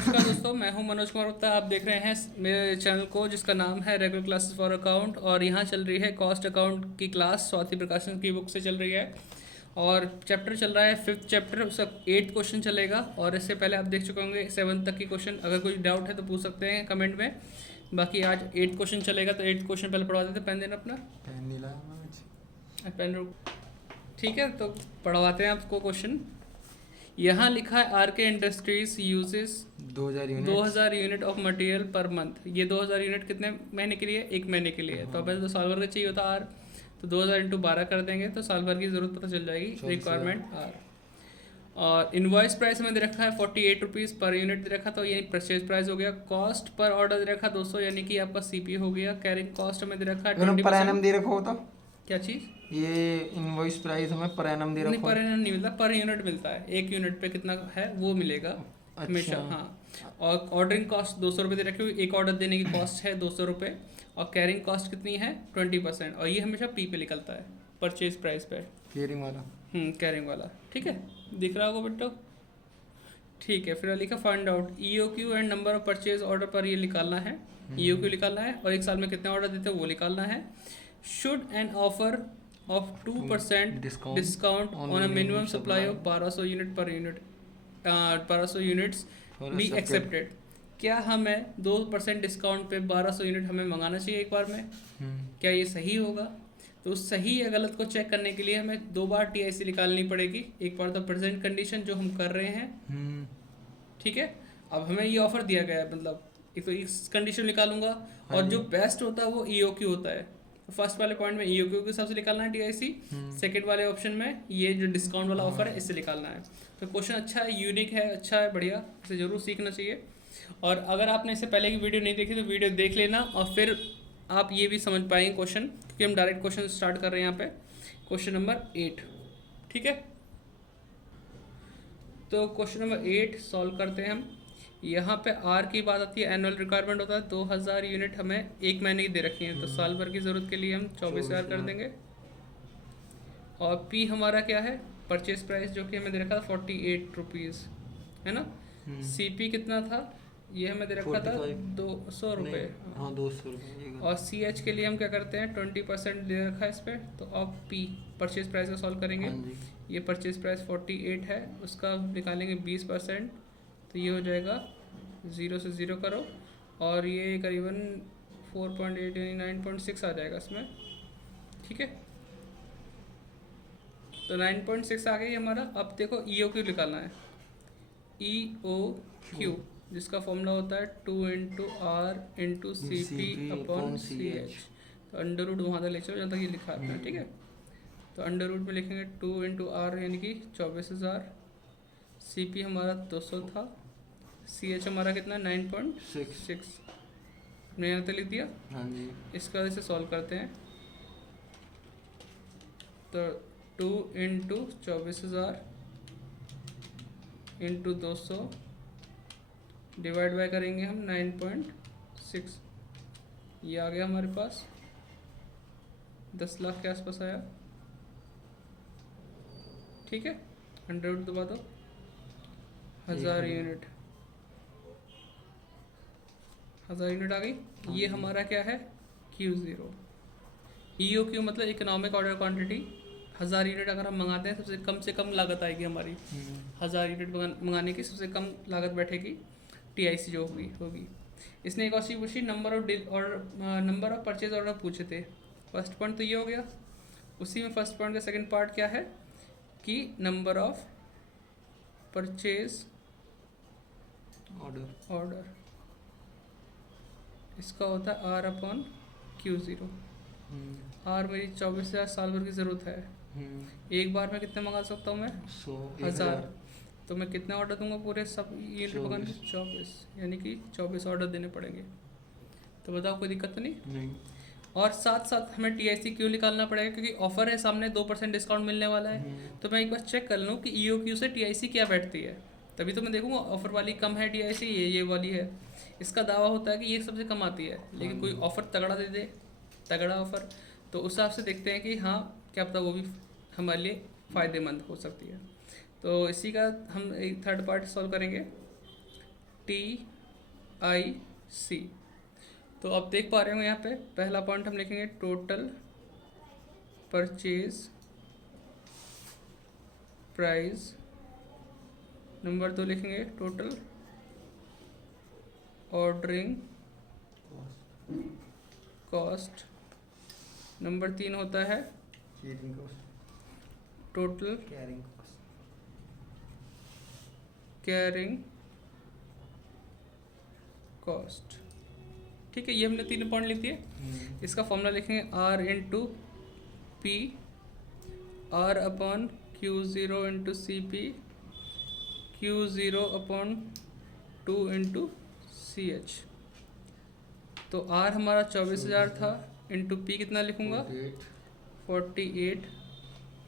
नमस्कार दोस्तों, मैं हूं मनोज कुमार गुप्ता। आप देख रहे हैं मेरे चैनल को जिसका नाम है रेगुलर क्लासेस फॉर अकाउंट। और यहाँ चल रही है कॉस्ट अकाउंट की क्लास, स्वाति प्रकाशन की बुक से चल रही है। और चैप्टर चल रहा है 5th चैप्टर, उसका 8th क्वेश्चन चलेगा। और इससे पहले आप देख चुके होंगे 7th तक की क्वेश्चन। अगर कोई डाउट है तो पूछ सकते हैं कमेंट में। बाकी आज 8th क्वेश्चन चलेगा, तो 8th क्वेश्चन पहले पढ़वा देते। पेन देना अपना। पेन नहीं लाया मैं आज। पेन ठीक है, तो पढ़वाते हैं आपको क्वेश्चन। यहाँ लिखा है आर के industries uses 2000 unit of material per month. ये 2000 यूनिट कितने महीने के लिए? एक महीने के लिए है। तो अब तो साल भर का चाहिए होता आर, तो 2000 इंटू 12 कर देंगे तो साल भर की ज़रूरत पता चल जाएगी। Requirement R. और इनवॉइस प्राइस हमें दे रखा है 48 रुपीज़ पर यूनिट दे रखा, तो यानी परचेज प्राइस हो गया। कॉस्ट पर ऑर्डर दे रखा 200, यानी कि आपका सीपी हो गया। कैरिंग कॉस्ट हमें दे रखा है 20%। दे रखो तो क्या चीज़? ये इनवॉइस प्राइस हमें पर एनम दे नहीं, रखो। पर यूनिट नहीं मिलता, पर यूनिट मिलता है। एक यूनिट पे कितना है वो मिलेगा हमेशा। अच्छा। हाँ। और ऑर्डरिंग कॉस्ट 200 रुपये दे रखी हुई, एक ऑर्डर देने की कॉस्ट है 200 रुपये। और कैरिंग कॉस्ट कितनी है 20%। और ये हमेशा पी पे निकलता है, परचेज प्राइस पे। केयरिंग वाला। कैरिंग वाला। ठीक है, दिख रहा होगा बेटो? ठीक है, फिर लिखा find out EOQ and number of purchase order पर ये निकालना है। EOQ निकालना है और एक साल में कितने ऑर्डर देते हैं वो निकालना है। Should an offer of 2% discount on a minimum supply of 1200 unit per unit 1200 units be accepted. क्या हमें 2% डिस्काउंट पे 1200 यूनिट हमें मंगाना चाहिए एक बार में? क्या ये सही होगा? तो सही या गलत को चेक करने के लिए हमें 2 बार TIC निकालनी पड़ेगी। एक बार तो प्रेजेंट कंडीशन जो हम कर रहे हैं, ठीक है। अब हमें ये ऑफर दिया गया है, मतलब एक तो इस कंडीशन निकालूंगा। और जो बेस्ट होता है वो EOQ होता है। तो फर्स्ट वाले पॉइंट में EOQ के हिसाब से निकालना है TIC। सेकंड वाले ऑप्शन में ये जो डिस्काउंट वाला ऑफर है इससे निकालना है। तो क्वेश्चन अच्छा है, यूनिक है, अच्छा है, बढ़िया, इसे ज़रूर सीखना चाहिए। और अगर आपने इससे पहले की वीडियो नहीं देखी तो वीडियो देख लेना, और फिर आप ये भी समझ पाएंगे क्वेश्चन, क्योंकि हम डायरेक्ट क्वेश्चन स्टार्ट कर रहे हैं यहाँ पे। क्वेश्चन नंबर 8, ठीक है। तो क्वेश्चन नंबर 8 सॉल्व करते हैं हम। यहाँ पे आर की बात आती है, एनुअल रिक्वायरमेंट होता है 2000 यूनिट, हमें एक महीने की दे रखी है। तो साल भर की ज़रूरत के लिए हम 24,000 कर देंगे। और पी हमारा क्या है? परचेज प्राइस, जो कि हमें दे रखा था 48 रुपीज़, है ना। CP कितना था? ये हमें दे रखा था 200 रुपये। हाँ 200 रुपये। और CH के लिए हम क्या करते हैं, 20% दे रखा है इस पर। तो अब P परचेज प्राइस का सॉल्व करेंगे। ये परचेज प्राइस 48 है, उसका निकालेंगे 20%। तो ये हो जाएगा 0 से 0 करो, और ये करीबन 4.8 यानी 9.6 आ जाएगा इसमें, ठीक है। तो 9.6 आ गई हमारा। अब देखो EOQ निकालना है। EOQ जिसका फॉर्मूला होता है 2 into R into CP upon CH। तो अंडर रूट वहाँ तक ले चलो जहाँ तक ये लिखा है, ठीक है। तो अंडर रूट में लिखेंगे 2 इंटू आर यानी कि 24,000। CP हमारा 200 था। CH हमारा कितना 9.6। मैंने यहाँ तक लिख दिया। हाँ जी। इसका वजह से सॉल्व करते हैं। तो 2 इंटू 24,000 इंटू 200 डिवाइड बाय करेंगे हम 9.6। ये आ गया हमारे पास 10 लाख के आसपास आया, ठीक है। 100 दबा दो, 1000 यूनिट, 1000 यूनिट आ गई। ये हमारा क्या है? Q0। EOQ मतलब इकोनॉमिक ऑर्डर क्वांटिटी। 1000 यूनिट अगर हम मंगाते हैं, सबसे से कम लागत आएगी हमारी। 1000 यूनिट मंगाने की सबसे कम लागत बैठेगी, TIC जो होगी। इसने एक और चीज़ पूछी, नंबर ऑफ परचेज ऑर्डर पूछे थे। फर्स्ट पॉइंट तो ये हो गया। उसी में फर्स्ट पॉइंट का सेकंड पार्ट क्या है कि नंबर ऑफ परचेज ऑर्डर, इसका होता है R अपॉन Q0। R मेरी 24,000 साल भर की ज़रूरत है। एक बार में कितने मंगा सकता हूँ मैं? 1000। तो मैं कितने ऑर्डर दूंगा पूरे सब यूनिट मंगाने? 24, यानी कि 24 ऑर्डर देने पड़ेंगे। तो बताओ, कोई दिक्कत तो नहीं? और साथ साथ हमें TIC क्यों निकालना पड़ेगा? क्योंकि ऑफर है सामने, 2% डिस्काउंट मिलने वाला है। तो मैं एक बार चेक कर लूँ कि EOQ से TIC क्या बैठती है, तभी तो मैं देखूँगा ऑफर वाली कम है TIC, ये वाली है। इसका दावा होता है कि ये सबसे कम आती है, लेकिन कोई ऑफर तगड़ा दे दे, तगड़ा ऑफर, तो उस हिसाब से देखते हैं कि हाँ क्या पता वो भी हमारे लिए फ़ायदेमंद हो सकती है। तो इसी का हम एक थर्ड पार्ट सॉल्व करेंगे। TIC। तो आप देख पा रहे हो यहाँ पे पहला पॉइंट हम लिखेंगे टोटल परचेज प्राइस, नंबर 2 लिखेंगे टोटल ऑर्डरिंग कॉस्ट, नंबर 3 होता है carrying cost, total carrying cost, carrying cost. ठीक है, ये हमने 3 पॉइंट लिख दिए। इसका फॉर्मूला लिखेंगे R into P, R upon Q0 into CP, Q0 upon 2 into CH। तो R हमारा 24,000 था, इंटू P कितना लिखूंगा 48।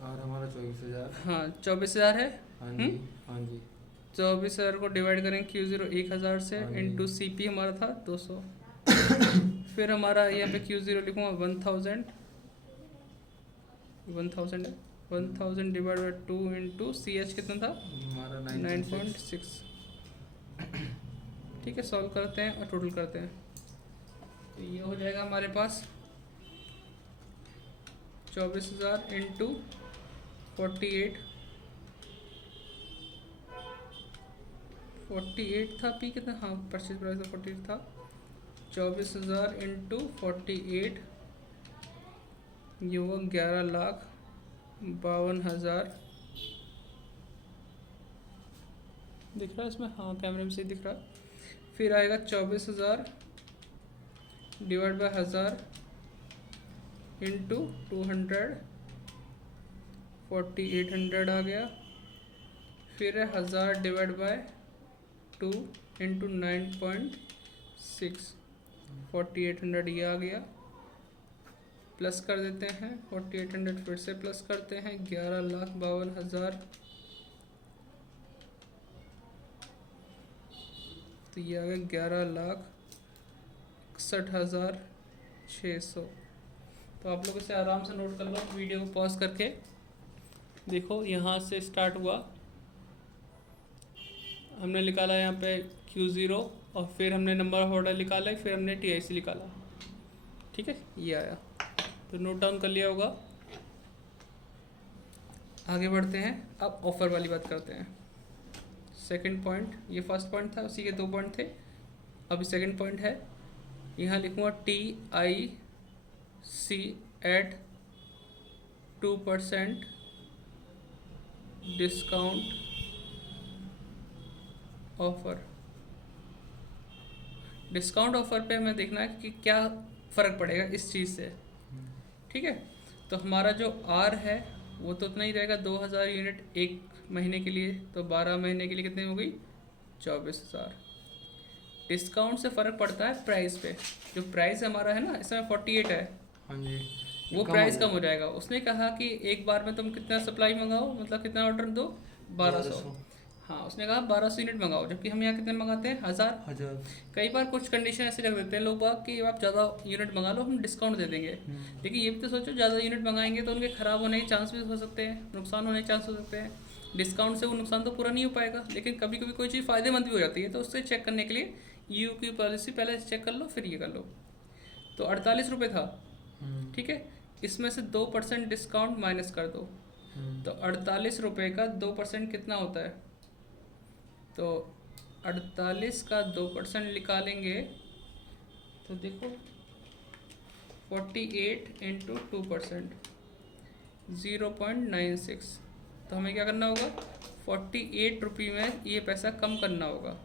और हमारा 24,000। हाँ 24,000 है। हाँ जी, हाँ जी। 24,000 को डिवाइड करें Q0 1,000 से, हाँ जी। इंटू CP हमारा था 200। फिर हमारा यहाँ पे Q0 लिखूंगा 1000 है, 1000 डिवाइड बाई 2 इंटू CH कितना था हमारा 9.6। ठीक है, सॉल्व करते हैं और टोटल करते हैं। तो ये हो जाएगा हमारे पास 24,000 इंटू 48 था। पी कितना, हाँ परचेज प्राइस तो 48 था। 24,000 इंटू 48, ये हुआ 11,52,000। दिख रहा है इसमें, हाँ कैमरे में से दिख रहा है। फिर आएगा 24,000 डिवाइड बाय 1000 इंटू 200, 4800 आ गया। फिर है 1000 डिवाइड बाय 2 इंटू 9.6, 4800 ये आ गया। प्लस कर देते हैं 4800, फिर से प्लस करते हैं 11,52,000। तो ये आ गया 11,61,600। तो आप लोग इसे आराम से नोट कर लो, वीडियो को पॉज करके देखो। यहाँ से स्टार्ट हुआ, हमने निकाला यहाँ पे Q0 और फिर हमने नंबर ऑफ ऑर्डर निकाला, फिर हमने TIC निकाला। ठीक है, ये आया, तो नोट डाउन कर लिया होगा। आगे बढ़ते हैं, अब ऑफर वाली बात करते हैं। सेकंड पॉइंट, ये फर्स्ट पॉइंट था, उसी के 2 पॉइंट थे। अभी सेकंड पॉइंट है, यहाँ लिखूँगा TIC at 2% discount offer. Discount offer पे हमें देखना है कि क्या फ़र्क पड़ेगा इस चीज़ से। ठीक है, तो हमारा जो R है वो तो उतना ही रहेगा, 2000 यूनिट एक महीने के लिए, तो 12 महीने के लिए कितनी हो गई 24,000। डिस्काउंट से फ़र्क पड़ता है प्राइस पे। जो प्राइस हमारा है ना, इसमें 48 है, हाँ जी, वो प्राइस कम हो जाएगा। उसने कहा कि एक बार में तुम कितना सप्लाई मंगाओ, मतलब कितना ऑर्डर दो 1200। हाँ, उसने कहा 1200 यूनिट मंगाओ, जबकि हम यहाँ कितने मंगाते हैं 1000। कई बार कुछ कंडीशन ऐसे रख देते हैं लोग बाग कि आप ज़्यादा यूनिट मंगा लो, हम डिस्काउंट दे देंगे। लेकिन ये भी तो सोचो, ज़्यादा यूनिट मंगाएंगे तो उनके ख़राब होने के चांस भी हो सकते हैं, नुकसान होने के चांस हो सकते हैं। डिस्काउंट से वो नुकसान तो पूरा नहीं हो पाएगा, लेकिन कभी कभी कोई चीज़ फ़ायदेमंद भी हो जाती है। तो उससे चेक करने के लिए यू की पॉलिसी पहले चेक कर लो, फिर ये कर लो। तो 48 रुपये था, ठीक है, इसमें से 2% डिस्काउंट माइनस कर दो, तो 48 रुपये का 2% कितना होता है। तो 48 का 2% निकालेंगे तो देखो 48 इंटू 2%, 0.96। तो हमें क्या करना होगा, 48 रुपये में ये पैसा कम करना होगा।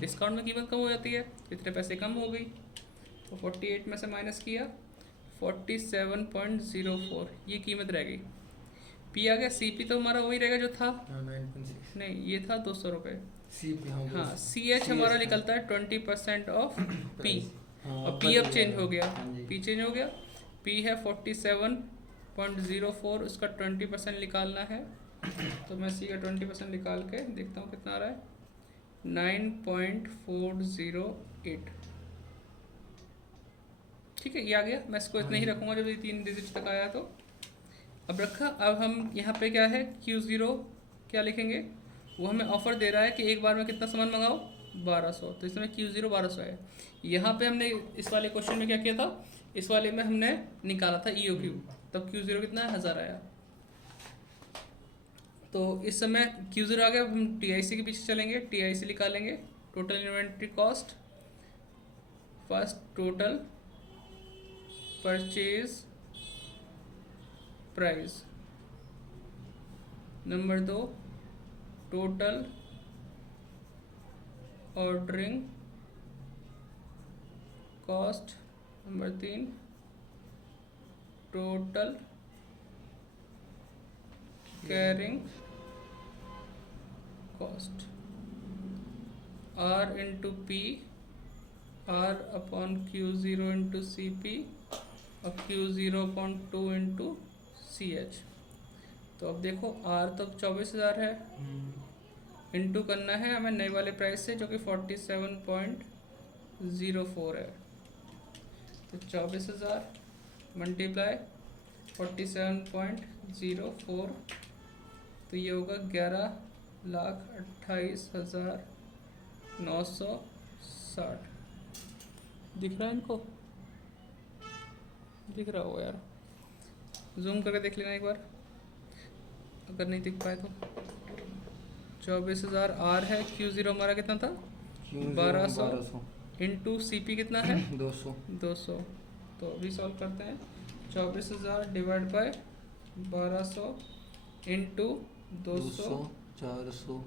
डिस्काउंट में कीमत कम हो जाती है, इतने पैसे कम हो गई। तो 48 में से माइनस किया 47.04, ये कीमत रह गई। पी आ गया। CP तो हमारा वही रहेगा जो था, 9.6। नहीं ये था 200 रुपये। CP, हाँ, CH हमारा निकलता है 20% ऑफ P, और P अब चेंज हो गया, P चेंज हो गया। P है 47.04, उसका 20% निकालना है। तो मैं C का 20% निकाल के देखता हूँ कितना आ रहा है, 9.408। ठीक है, ये आ गया। मैं इसको इतना ही रखूँगा जब ये 3 डिजिट तक आया तो। अब रखा, अब हम यहाँ पे क्या है Q0 क्या लिखेंगे, वो हमें ऑफ़र दे रहा है कि एक बार में कितना सामान मंगाओ 1200, तो इसमें Q0 1200 है। यहाँ पे हमने इस वाले क्वेश्चन में क्या किया था, इस वाले में हमने निकाला था EOQ, तब Q0 कितना है 1000 आया। तो इस समय Q0 आ गया, हम TIC के पीछे चलेंगे, TIC निकालेंगे, total inventory cost, first total purchase price, number 2 total ordering cost, number 3 total carrying cost, R into P, R upon Q0 into CP और Q0 अपॉन 2 इंटू CH। तो अब देखो R तो 24,000 है, इंटू करना है हमें नए वाले प्राइस से जो कि 47.04 है। तो 24,000 मल्टीप्लाई 47.04, तो ये होगा 11,28,960। दिख रहा है इनको, दिख रहा होगा यार, जूम करके देख लेना एक बार अगर नहीं दिख पाए तो। 24,000 R है, Q0 हमारा कितना था 1200 इंटू CP कितना है 200। तो अभी सॉल्व करते हैं, 24,000 डिवाइड बाय 1200 इंटू 200, 400,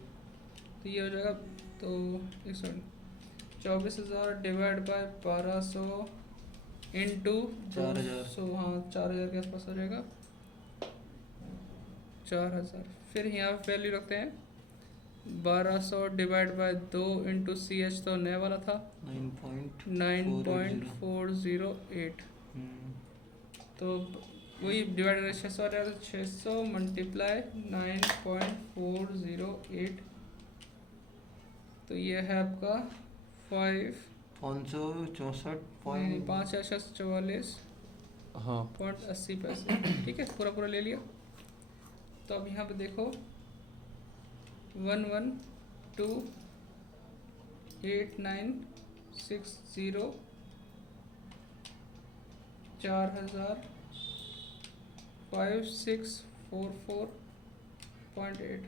तो ये हो जाएगा, तो एक सेकंड, 24,000 डिवाइड बाय 1200 इंटू 200, हाँ 4,000 के आसपास हो जाएगा, 4,000। फिर यहाँ वैल्यू रखते हैं, 1200 डिवाइड बाय 2 इंटू CH, तो नया वाला था 9.408, तो वही डिवाइड करें 600 आ जाएगा, 600 मल्टीप्लाई 9.408, तो ये है आपका 5,644 हाँ पॉइंट 80 पैसे। ठीक है, पूरा पूरा ले लिया। तो अब यहाँ पे देखो 112,8960 4,000 5644.8,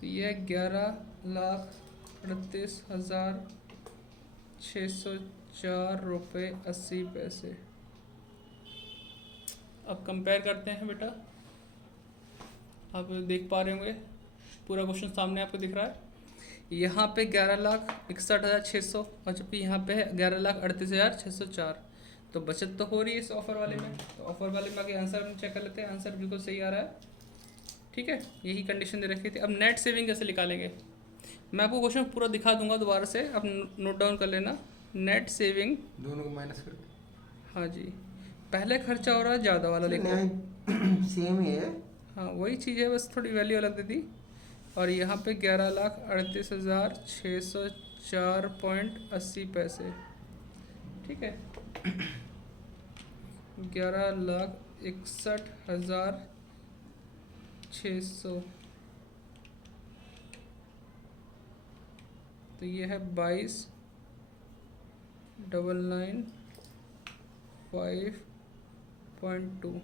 तो ये 11,38,604 रुपये 80 पैसे। अब कंपेयर करते हैं बेटा, आप देख पा रहे होंगे पूरा क्वेश्चन सामने आपको दिख रहा है। यहाँ पे 11,61,600 और जबकि यहाँ पे है 11,38,604, तो बचत तो हो रही है इस ऑफर वाले में। तो ऑफर वाले में आगे आंसर हम चेक कर लेते हैं, आंसर बिल्कुल सही आ रहा है। ठीक है, यही कंडीशन दे रखी थी। अब नेट सेविंग कैसे निकालेंगे, मैं आपको क्वेश्चन पूरा दिखा दूंगा दोबारा से, अब नोट डाउन कर लेना। नेट सेविंग दोनों को माइनस करके, हाँ जी, पहले खर्चा हो रहा है ज़्यादा वाला, देखो सेम ही है, हाँ वही चीज़ है, बस थोड़ी वैल्यू अलग दे दी। और यहाँ पे 11,38,604.80 पैसे। ठीक है, 11,61,600, तो ये है 22,995.2।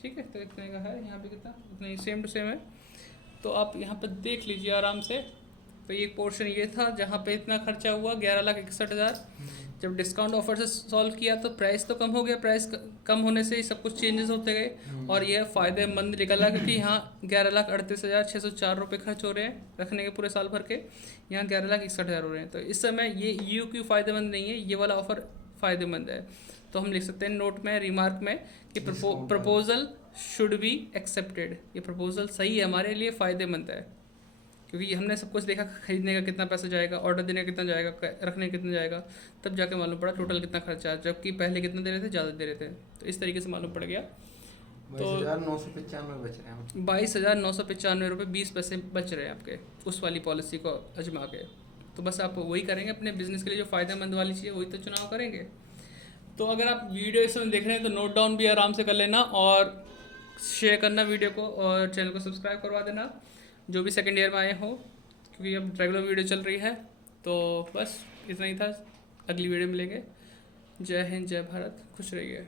ठीक है, तो इतने का है, यहाँ पे कितना, इतना ही सेम टू सेम है। तो आप यहाँ पे देख लीजिए आराम से। तो ये पोर्शन ये था जहाँ पे इतना खर्चा हुआ 11,61,000। जब डिस्काउंट ऑफर से सॉल्व किया तो प्राइस तो कम हो गया, प्राइस कम होने से ही सब कुछ चेंजेस होते गए और यह फ़ायदेमंद निकला, क्योंकि यहाँ 11,38,604 रुपये खर्च हो रहे हैं रखने के पूरे साल भर के, यहाँ 11,61,000 हो रहे हैं। तो इस समय ये EOQ फ़ायदेमंद नहीं है, ये वाला ऑफ़र फ़ायदेमंद है। तो हम लिख सकते हैं नोट में, रिमार्क में कि प्रपोजल शुड बी एक्सेप्टेड, ये प्रपोजल सही है, हमारे लिए फ़ायदेमंद है, क्योंकि हमने सब कुछ देखा, खरीदने का कितना पैसा जाएगा, ऑर्डर देने का कितना जाएगा, रखने का कितना जाएगा, तब जाके मालूम पड़ा टोटल कितना खर्चा है, जबकि पहले कितना दे रहे थे, ज़्यादा दे रहे थे। तो इस तरीके से मालूम पड़ गया। तो 22,995 बच रहे हैं, 22,995 रुपये 20 पैसे बच रहे हैं आपके उस वाली पॉलिसी को अजमा के। तो बस आप वही करेंगे अपने बिजनेस के लिए, जो फ़ायदेमंद वाली चीज़ है वही तो चुनाव करेंगे। तो अगर आप वीडियो इस समय देख रहे हैं तो नोट डाउन भी आराम से कर लेना और शेयर करना वीडियो को, और चैनल को सब्सक्राइब करवा देना। जो भी सेकेंड ईयर में आए हो, क्योंकि अब रेगुलर वीडियो चल रही है। तो बस इतना ही था, अगली वीडियो मिलेंगे। जय हिंद, जय भारत, खुश रहिए।